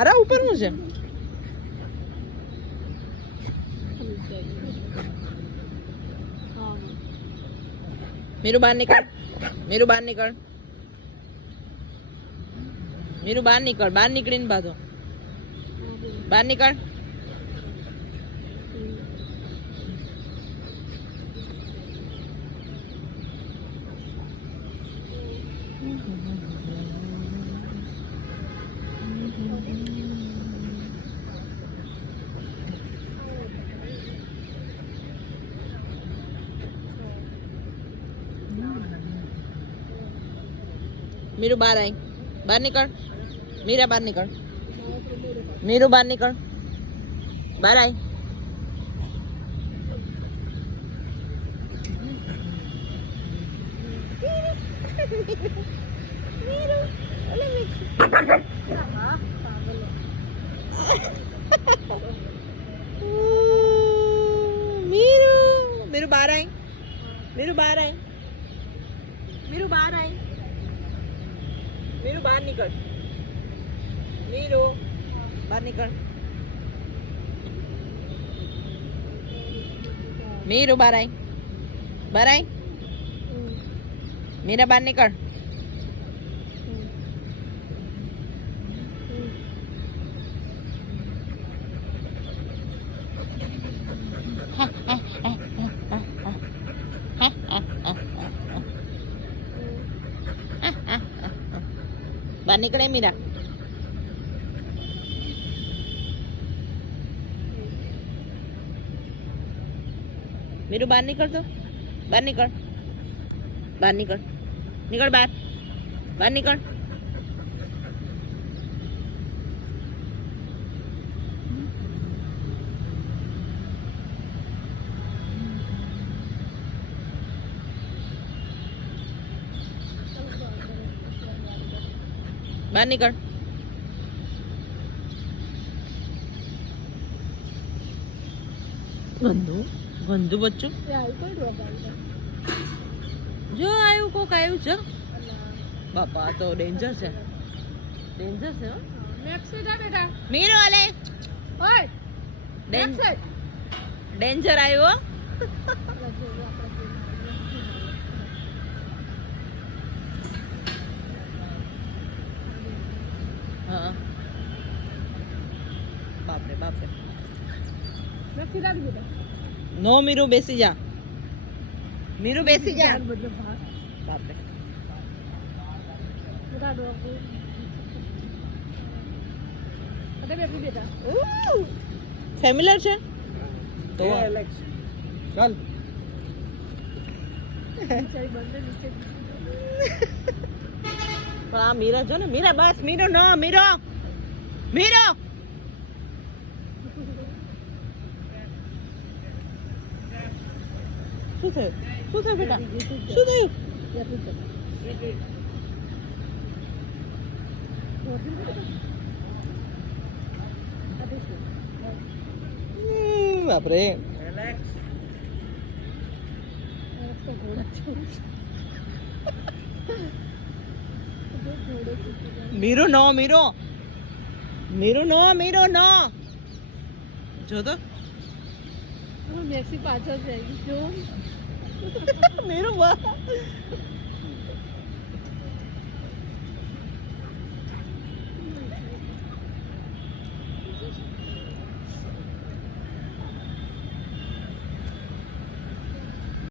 અરે ઉપર શું છે? મીરુ બહાર નીકળ. મીરુ બહાર નીકળ. મીરુ બહાર નીકળ. બહાર નીકળીને બાંધો. બહાર નીકળ. मीरू बाहर आई. बाहर निकल. मीरा बाहर निकल. मीरू बाहर निकल. बाहर आई. मीरू मीरू बाहर आई. मीरू बाहर आई. मीरू बाहर आई. मीरू बाहर निकल. मीरू बाहर निकल. मीरू बाहर आई. बाहर आई. मीरा बाहर निकल. बाहर निकले मीरा. मीरू बाहर निकल. तो बाहर निकल. बाहर निकल. निकल बाहर. बाहर निकल. बाहर निकल. गंदू गंदू बच्चों जो आयु को आयु छ बापा तो डेंजर છે. डेंजर છે હો. નેક્સ્ટ બેટા બેટા મીરો આલે. ઓય ડેન્જર આવ્યો. હા બાપ રે બાપ રે. નો મીरू બેસી જા. मीरू બેસી જા. બાપ રે. ફેમિલિયર છે તો ચાલ. પણ આ મીરા જો ને. મીરા બસ. મીરો નો. મીરો મીરો શું થયું? શું થયું બેટા? શું થયું? બાપરે. મીરો નો. મીરો મીરો નો. મીરો નો જો તો મેસી પાછળ છે. मीरू वाह